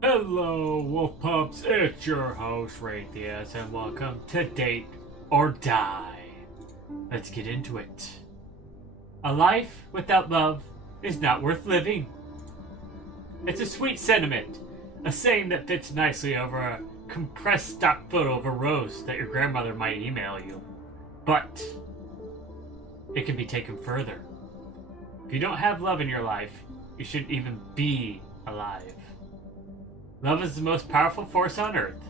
Hello, Wolf Pups. It's your host, Ren'Py, and welcome to Date or Die. Let's get into it. A life without love is not worth living. It's a sweet sentiment, a saying that fits nicely over a compressed stock photo of a rose that your grandmother might email you. But it can be taken further. If you don't have love in your life, you shouldn't even be alive. Love is the most powerful force on Earth.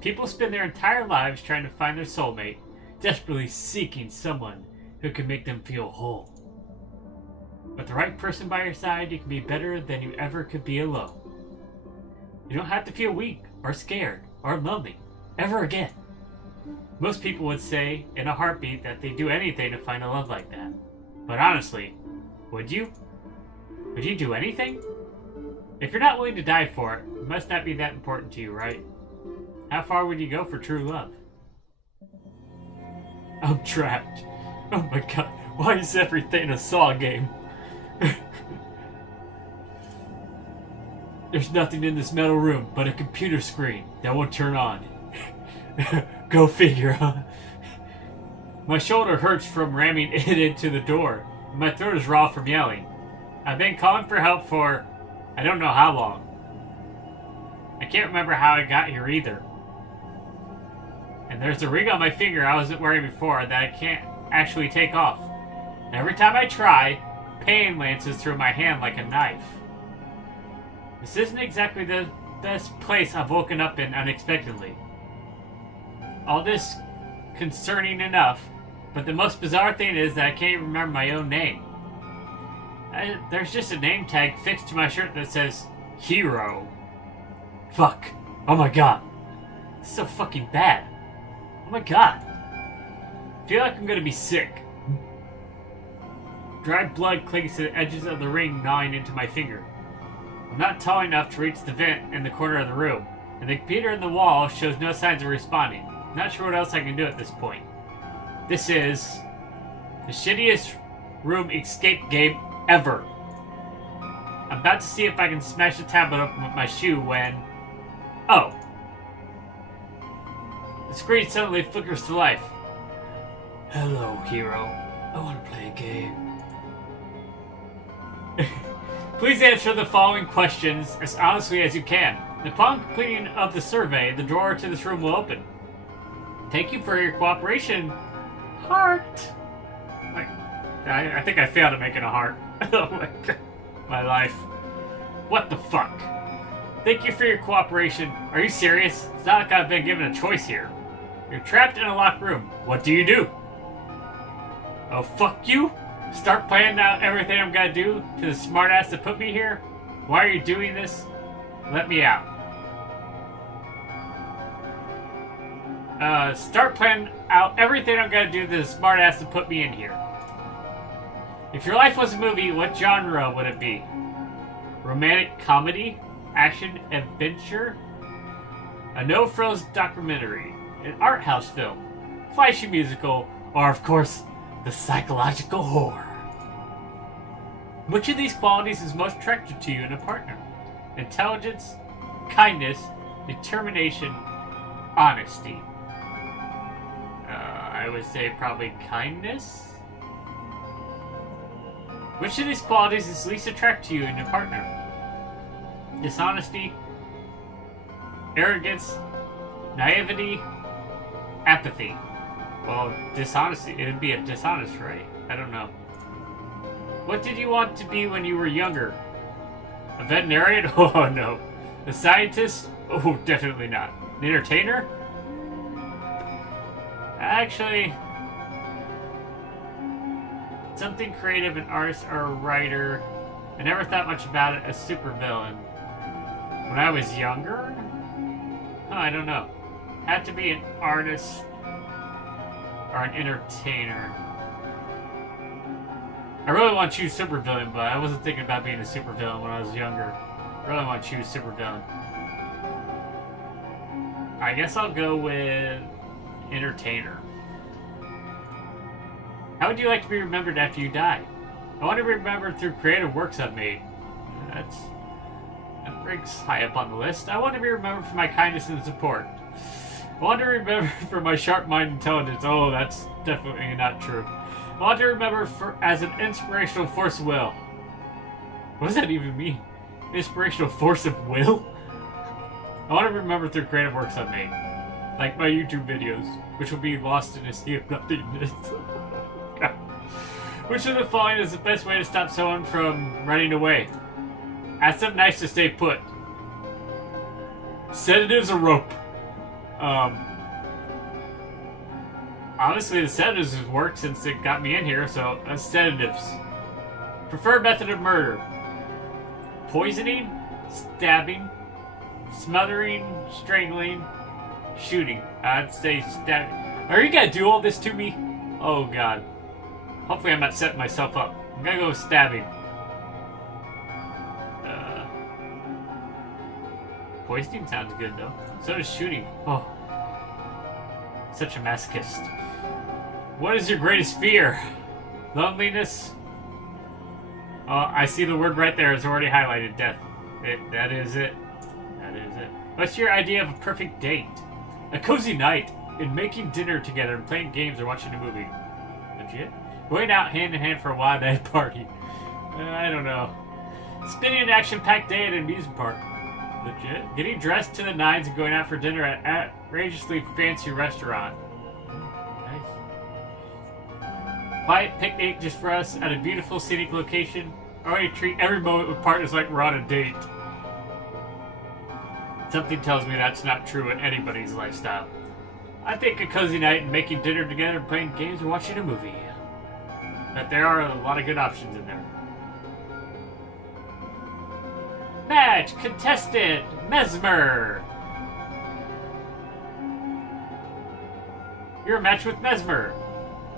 People spend their entire lives trying to find their soulmate, desperately seeking someone who can make them feel whole. With the right person by your side, you can be better than you ever could be alone. You don't have to feel weak, or scared, or lonely, ever again. Most people would say, in a heartbeat, that they'd do anything to find a love like that. But honestly, would you? Would you do anything? If you're not willing to die for it, it must not be that important to you, right? How far would you go for true love? I'm trapped. Oh my god, why is everything a Saw game? There's nothing in this metal room but a computer screen that won't turn on. Go figure, huh? My shoulder hurts from ramming it into the door. My throat is raw from yelling. I've been calling for help for I don't know how long. I can't remember how I got here either. And there's a ring on my finger I wasn't wearing before that I can't actually take off. And every time I try, pain lances through my hand like a knife. This isn't exactly the best place I've woken up in unexpectedly. All this concerning enough, but the most bizarre thing is that I can't even remember my own name. There's just a name tag fixed to my shirt that says Hero. Fuck. Oh my god. This is so fucking bad. Oh my god. I feel like I'm gonna be sick. Dry blood clings to the edges of the ring, gnawing into my finger. I'm not tall enough to reach the vent in the corner of the room, and the computer in the wall shows no signs of responding. Not sure what else I can do at this point. This is the shittiest room escape game ever. I'm about to see if I can smash the tablet open with my shoe when... Oh. The screen suddenly flickers to life. Hello, hero. I want to play a game. Please answer the following questions as honestly as you can. Upon completing of the survey, the door to this room will open. Thank you for your cooperation. Heart. I think I failed at making a heart. Oh my god. My life. What the fuck? Thank you for your cooperation. Are you serious? It's not like I've been given a choice here. You're trapped in a locked room. What do you do? Oh, fuck you? Start planning out everything I'm gonna do to the smartass that put me here? Why are you doing this? Let me out. Start planning out everything I'm gonna do to the smartass that put me in here. If your life was a movie, what genre would it be? Romantic comedy? Action adventure? A no-frills documentary? An art house film? Flashy musical? Or, of course, the psychological horror? Which of these qualities is most attractive to you in a partner? Intelligence, kindness, determination, honesty. I would say probably kindness? Which of these qualities is least attractive to you in your partner? Dishonesty, arrogance, naivety, apathy. Well, dishonesty, it would be a dishonest, right? I don't know. What did you want to be when you were younger? A veterinarian? Oh no. A scientist? Oh, definitely not. An entertainer? Actually... something creative, an artist, or a writer. I never thought much about it as supervillain. When I was younger? Oh, I don't know. Had to be an artist or an entertainer. I really want to choose supervillain, but I wasn't thinking about being a supervillain when I was younger. I really want to choose supervillain. I guess I'll go with entertainer. How would you like to be remembered after you die? I want to be remembered through creative works I've made. That's That ranks high up on the list. I want to be remembered for my kindness and support. I want to remember for my sharp mind and intelligence. Oh, that's definitely not true. I want to remember as an inspirational force of will. What does that even mean? Inspirational force of will? I want to remember through creative works I've made. Like my YouTube videos, which will be lost in a sea of nothingness. Which of the following is the best way to stop someone from running away? Ask them nice to stay put. Sedatives or rope? Honestly, the sedatives has worked since it got me in here, so sedatives. Preferred method of murder. Poisoning, stabbing, smothering, strangling, shooting. I'd say stabbing. Are you gonna do all this to me? Oh god. Hopefully I'm not setting myself up. I'm gonna go with stabbing. Poisoning sounds good though. So does shooting. Oh. Such a masochist. What is your greatest fear? Loneliness? Oh, I see the word right there. It's already highlighted. Death. That is it. That is it. What's your idea of a perfect date? A cozy night in making dinner together and playing games or watching a movie. Legit? Going out hand in hand for a wild night party. I don't know. Spending an action-packed day at an amusement park. Legit? Getting dressed to the nines and going out for dinner at an outrageously fancy restaurant. Nice. Quiet picnic just for us at a beautiful scenic location. Already treat every moment with partners like we're on a date. Something tells me that's not true in anybody's lifestyle. I think a cozy night and making dinner together and playing games or watching a movie. But there are a lot of good options in there. Match! Contestant! Mesmer! You're a match with Mesmer.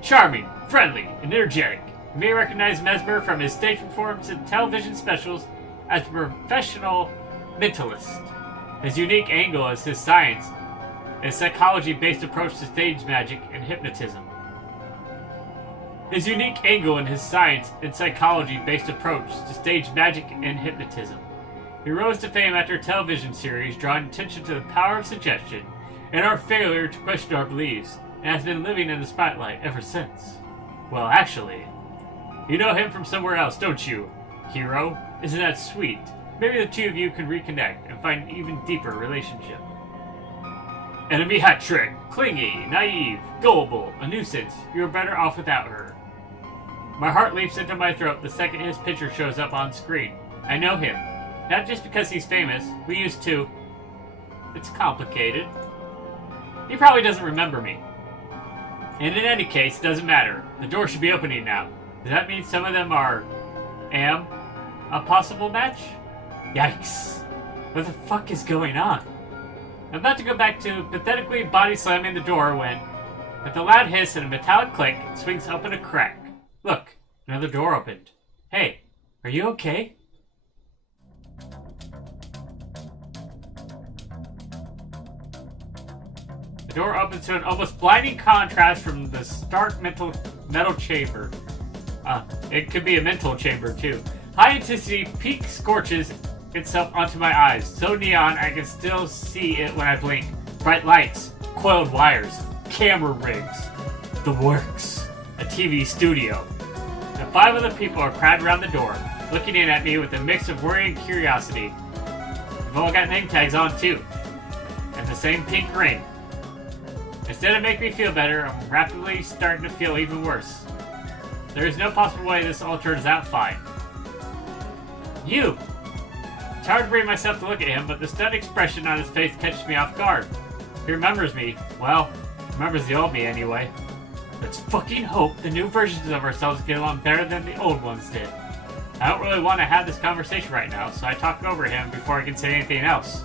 Charming, friendly, and energetic. You may recognize Mesmer from his stage performances and television specials as a professional mentalist. His unique angle is his science and psychology-based approach to stage magic and hypnotism. His unique angle in his science and psychology-based approach to stage magic and hypnotism. He rose to fame after a television series drawing attention to the power of suggestion and our failure to question our beliefs, and has been living in the spotlight ever since. Well, actually, you know him from somewhere else, don't you, hero? Isn't that sweet? Maybe the two of you can reconnect and find an even deeper relationship. Enemy hat trick. Clingy, naive, gullible, a nuisance. You're better off without her. My heart leaps into my throat the second his picture shows up on screen. I know him. Not just because he's famous. We used to... It's complicated. He probably doesn't remember me. And in any case, doesn't matter. The door should be opening now. Does that mean some of them are... a possible match? Yikes. What the fuck is going on? I'm about to go back to pathetically body slamming the door when, with a loud hiss and a metallic click, it swings open a crack. Look, another door opened. Hey, are you okay? The door opens to an almost blinding contrast from the stark metal chamber. It could be a mental chamber too. High intensity peak scorches itself onto my eyes. So neon I can still see it when I blink. Bright lights, coiled wires, camera rigs, the works, a TV studio. And 5 other people are crowded around the door, looking in at me with a mix of worry and curiosity. They've all got name tags on too, and the same pink ring. Instead of making me feel better, I'm rapidly starting to feel even worse. There is no possible way this all turns out fine. You! It's hard to bring myself to look at him, but the stunned expression on his face catches me off guard. He remembers me. Well, remembers the old me anyway. Let's fucking hope the new versions of ourselves get along better than the old ones did. I don't really want to have this conversation right now, so I talk over him before I can say anything else.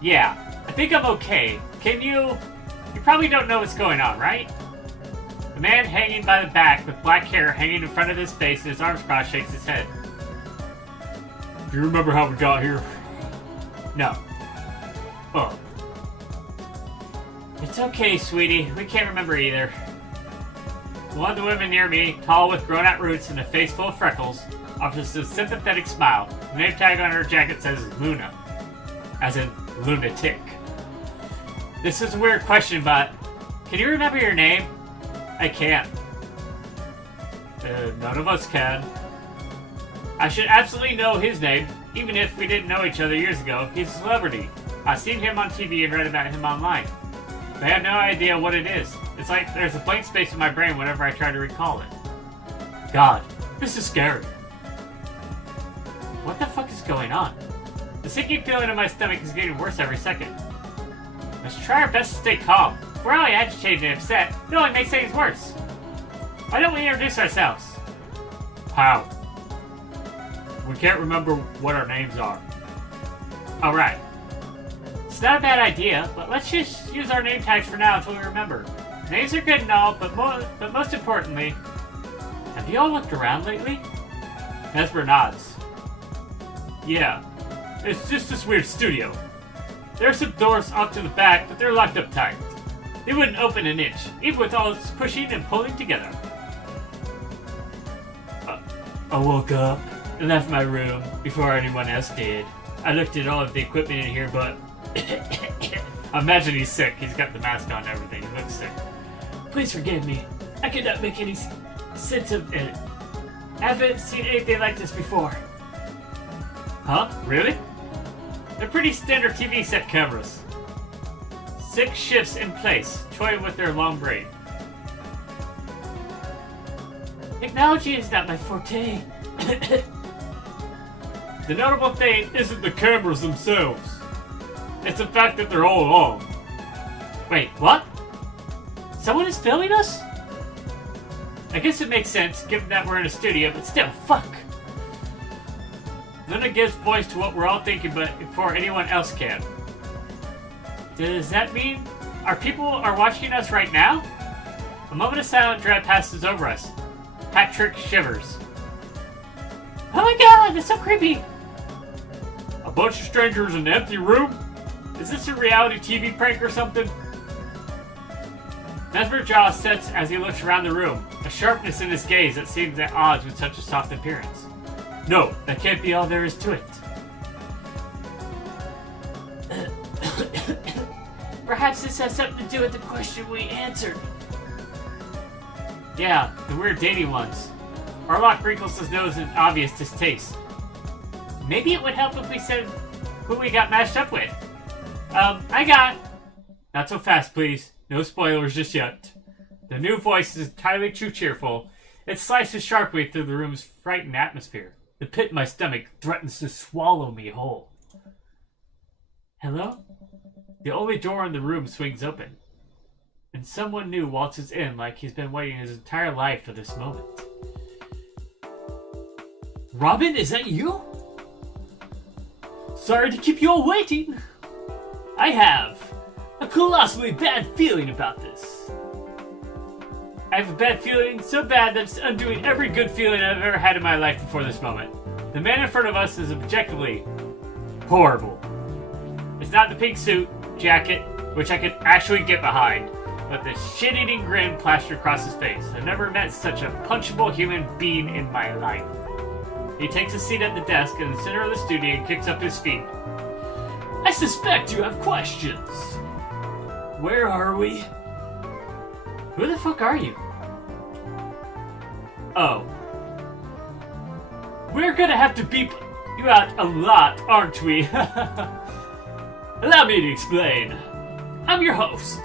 Yeah. I think I'm okay. Can you... You probably don't know what's going on, right? The man hanging by the back with black hair hanging in front of his face and his arms crossed shakes his head. Do you remember how we got here? No. Oh. It's okay, sweetie. We can't remember either. One of the women near me, tall with grown-out roots and a face full of freckles, offers a sympathetic smile. The name tag on her jacket says Luna, as in lunatic. This is a weird question, but can you remember your name? I can't. None of us can. I should absolutely know his name, even if we didn't know each other years ago. He's a celebrity. I've seen him on TV and read about him online. But I have no idea what it is. It's like there's a blank space in my brain whenever I try to recall it. God, this is scary. What the fuck is going on? The sinking feeling in my stomach is getting worse every second. Let's try our best to stay calm. If we're only agitated and upset, it only makes things worse. Why don't we introduce ourselves? How? We can't remember what our names are. Alright. It's not a bad idea, but let's just use our name tags for now until we remember. Names are good and all, but most importantly, have you all looked around lately? Mesmer nods. Yeah, it's just this weird studio. There are some doors off to the back, but they're locked up tight. They wouldn't open an inch, even with all this pushing and pulling together. I woke up and left my room before anyone else did. I looked at all of the equipment in here, but I imagine he's sick. He's got the mask on and everything. He looks sick. Please forgive me. I could not make any sense of it. I haven't seen anything like this before. Huh? Really? They're pretty standard TV set cameras. 6 shifts in place, toying with their long braid. Technology is not my forte. The notable thing isn't the cameras themselves. It's the fact that they're all on. Wait, what? Someone is filming us? I guess it makes sense, given that we're in a studio, but still, fuck. Luna gives voice to what we're all thinking, but before anyone else can. Does that mean our people are watching us right now? A moment of silent dread passes over us. Patrick shivers. Oh my god, that's so creepy! A bunch of strangers in an empty room? Is this a reality TV prank or something? Mesmer's jaw sets as he looks around the room, a sharpness in his gaze that seems at odds with such a soft appearance. No, that can't be all there is to it. Perhaps this has something to do with the question we answered. Yeah, the weird dating ones. Arlock wrinkles his nose in obvious distaste. Maybe it would help if we said who we got matched up with. I got... Not so fast, please. No spoilers just yet. The new voice is entirely too cheerful. It slices sharply through the room's frightened atmosphere. The pit in my stomach threatens to swallow me whole. Hello? The only door in the room swings open. And someone new waltzes in like he's been waiting his entire life for this moment. Robin, is that you? Sorry to keep you all waiting. I have a colossally bad feeling about this. I have a bad feeling, so bad that it's undoing every good feeling I've ever had in my life before this moment. The man in front of us is objectively horrible. It's not the pink suit, jacket, which I could actually get behind, but the shit-eating grin plastered across his face. I've never met such a punchable human being in my life. He takes a seat at the desk in the center of the studio and kicks up his feet. I suspect you have questions. Where are we? Who the fuck are you? Oh. We're gonna have to beep you out a lot, aren't we? Allow me to explain. I'm your host,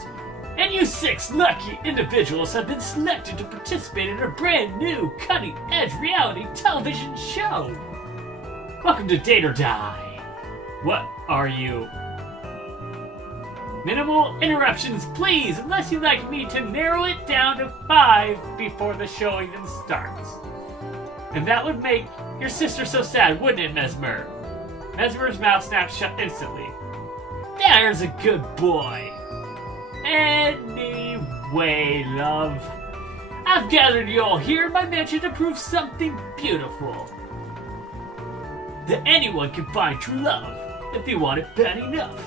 and you 6 lucky individuals have been selected to participate in a brand new, cutting-edge reality television show. Welcome to Date or Die. What are you? Minimal interruptions, please, unless you'd like me to narrow it down to 5 before the show even starts. And that would make your sister so sad, wouldn't it, Mesmer? Mesmer's mouth snaps shut instantly. There's a good boy. Anyway, love, I've gathered you all here in my mansion to prove something beautiful. That anyone can find true love if they want it bad enough.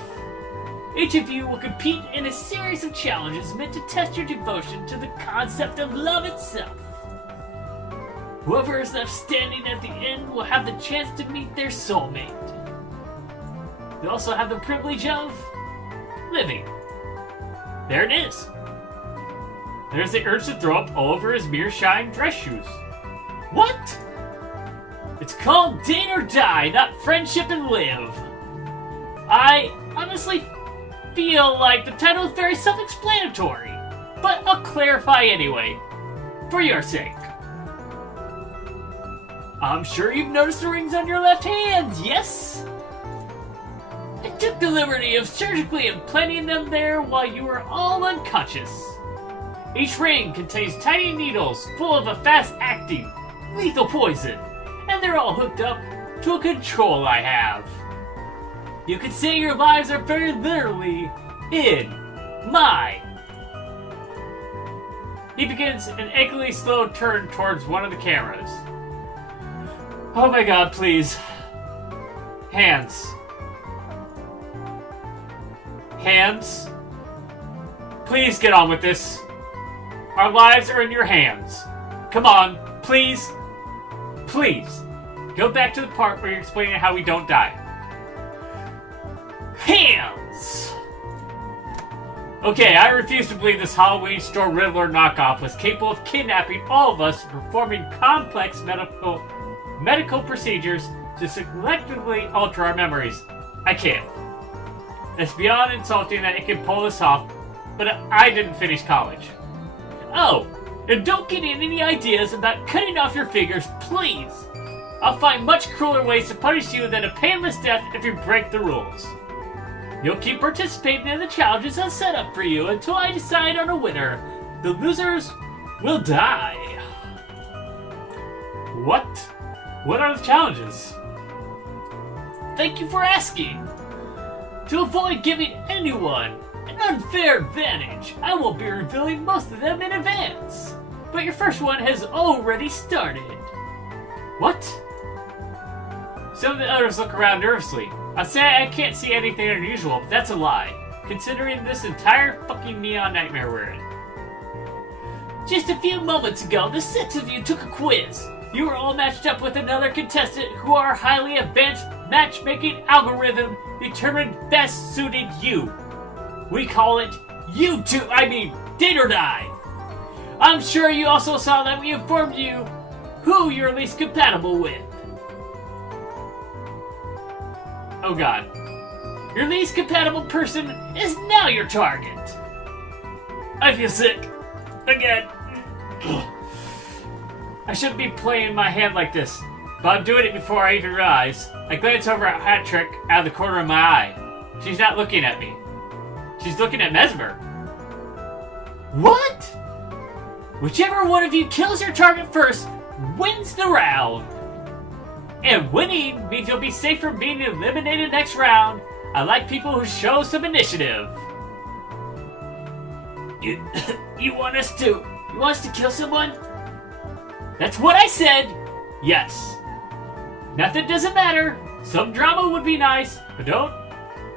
Each of you will compete in a series of challenges meant to test your devotion to the concept of love itself. Whoever is left standing at the end will have the chance to meet their soulmate. They also have the privilege of living. There it is. There's the urge to throw up all over his mirror-shine dress shoes. What? It's called Date or Die, not Friendship and Live. I honestly feel like the title is very self-explanatory, but I'll clarify anyway, for your sake. I'm sure you've noticed the rings on your left hand, yes? I took the liberty of surgically implanting them there while you were all unconscious. Each ring contains tiny needles full of a fast-acting, lethal poison, and they're all hooked up to a control I have. You could say your lives are very literally in my. He begins an achingly slow turn towards one of the cameras. Oh my god, please. Hands. Hands. Please get on with this. Our lives are in your hands. Come on, please. Please. Go back to the part where you're explaining how we don't die. Hands! Okay, I refuse to believe this Halloween store Riddler knockoff was capable of kidnapping all of us and performing complex medical procedures to selectively alter our memories. I can't. It's beyond insulting that it can pull this off, but I didn't finish college. Oh, and don't get any ideas about cutting off your fingers, please. I'll find much crueler ways to punish you than a painless death if you break the rules. You'll keep participating in the challenges I'll set up for you until I decide on a winner. The losers will die. What? What are the challenges? Thank you for asking. To avoid giving anyone an unfair advantage, I will be revealing most of them in advance. But your first one has already started. What? Some of the others look around nervously. I'll say I can't see anything unusual, but that's a lie, considering this entire fucking neon nightmare we're in. Just a few moments ago, the 6 of you took a quiz. You were all matched up with another contestant who our highly advanced matchmaking algorithm determined best suited you. We call it Date or Die. I'm sure you also saw that we informed you who you're least compatible with. Oh god. Your least compatible person is now your target. I feel sick. Again. I shouldn't be playing my hand like this, but I'm doing it before I even realize. I glance over at Hat Trick out of the corner of my eye. She's not looking at me. She's looking at Mesmer. What? Whichever one of you kills your target first wins the round. And winning means you'll be safe from being eliminated next round. I like people who show some initiative. You want us to kill someone? That's what I said! Yes. Nothing doesn't matter. Some drama would be nice,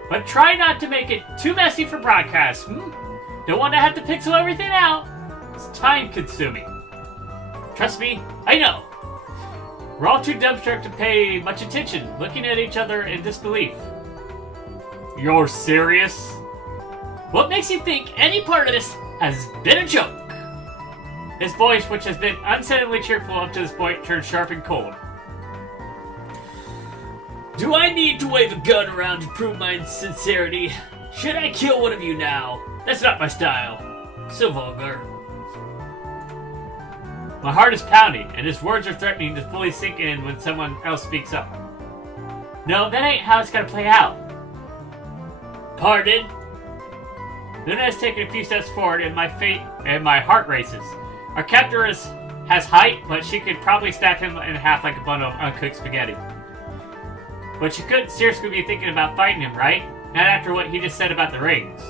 but try not to make it too messy for broadcast. Don't want to have to pixel everything out. It's time consuming. Trust me, I know. We're all too dumbstruck to pay much attention, looking at each other in disbelief. You're serious? What makes you think any part of this has been a joke? His voice, which has been unsettlingly cheerful up to this point, turned sharp and cold. Do I need to wave a gun around to prove my sincerity? Should I kill one of you now? That's not my style. So vulgar. My heart is pounding, and his words are threatening to fully sink in when someone else speaks up. No, that ain't how it's gotta play out. Pardon? Luna has taken a few steps forward, and my heart races. Our captor has height, but she could probably snap him in half like a bundle of uncooked spaghetti. But you couldn't seriously be thinking about fighting him, right? Not after what he just said about the rings.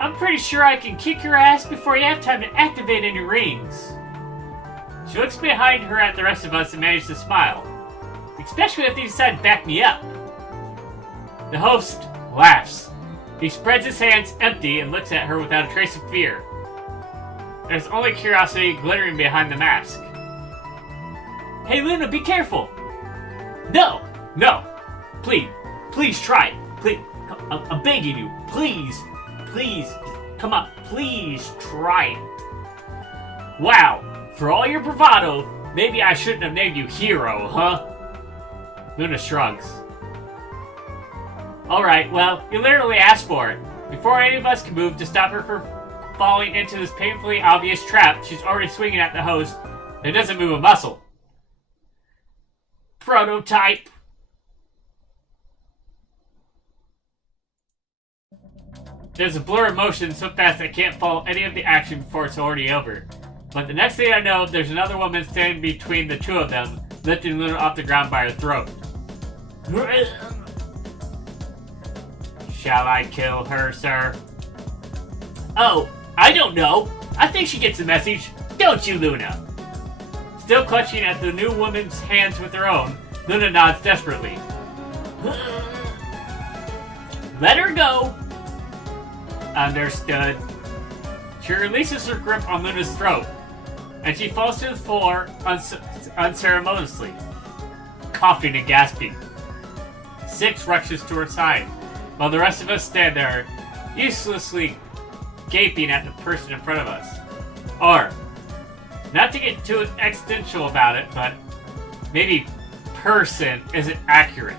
I'm pretty sure I can kick your ass before you have time to activate any rings. She looks behind her at the rest of us and manages to smile. Especially if they decide to back me up. The host laughs. He spreads his hands empty and looks at her without a trace of fear. There's only curiosity glittering behind the mask. Hey Luna, be careful! No! No! Please try it. Please, I'm begging you. Please, come on, please try it. Wow, for all your bravado, maybe I shouldn't have named you Hero, huh? Luna shrugs. Alright, well, you literally asked for it. Before any of us can move to stop her from falling into this painfully obvious trap, she's already swinging at the host and doesn't move a muscle. Prototype. There's a blur of motion so fast I can't follow any of the action before it's already over. But the next thing I know, there's another woman standing between the two of them, lifting Luna off the ground by her throat. Shall I kill her, sir? Oh, I don't know. I think she gets the message. Don't you, Luna? Still clutching at the new woman's hands with her own, Luna nods desperately. Let her go. Understood. She releases her grip on Luna's throat, and she falls to the floor unceremoniously, coughing and gasping. Six rushes to her side, while the rest of us stand there, uselessly gaping at the person in front of us. Or, not to get too existential about it, but maybe person isn't accurate.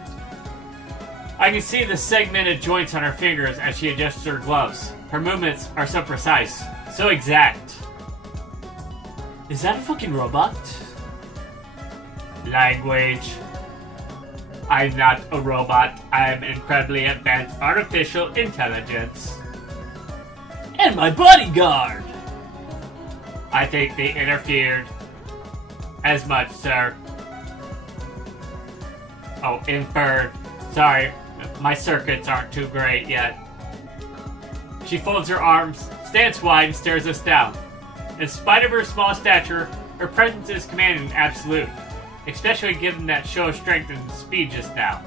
I can see the segmented joints on her fingers as she adjusts her gloves. Her movements are so precise, so exact. Is that a fucking robot? Language. I'm not a robot. I'm incredibly advanced artificial intelligence. And my bodyguard! I think they interfered. As much, sir. Oh, inferred. Sorry, my circuits aren't too great yet. She folds her arms, stands wide, and stares us down. In spite of her small stature, her presence is commanding and absolute, especially given that show of strength and speed just now.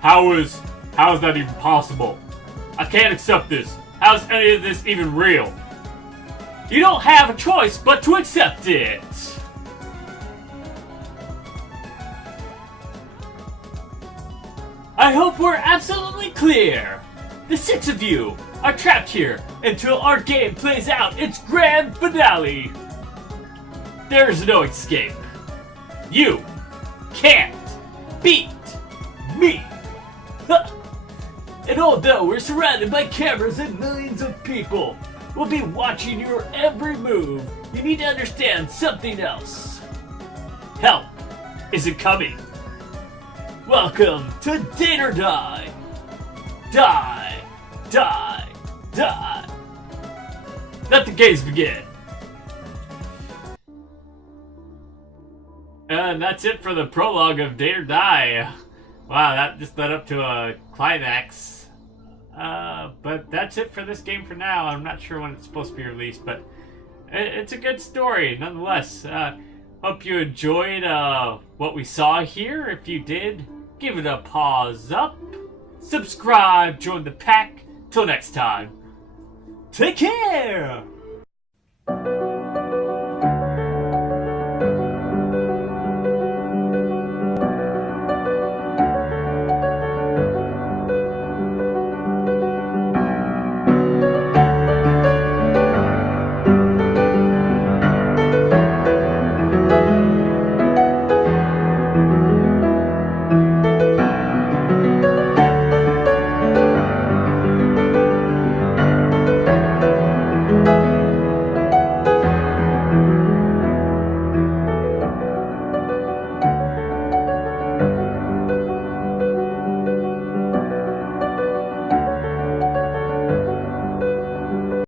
How is that even possible? I can't accept this. How is any of this even real? You don't have a choice but to accept it. I hope we're absolutely clear. The six of you are trapped here until our game plays out its grand finale. There is no escape. You can't beat me. And although we're surrounded by cameras and millions of people will be watching your every move, you need to understand something else. Help isn't coming. Welcome to Date or Die. Die, die, die. Let the games begin. And that's it for the prologue of Date or Die. Wow, that just led up to a climax. But that's it for this game for now. I'm not sure when it's supposed to be released, but it's a good story nonetheless. Hope you enjoyed what we saw here. If you did, give it a paws up. Subscribe, join the pack. Till next time, take care!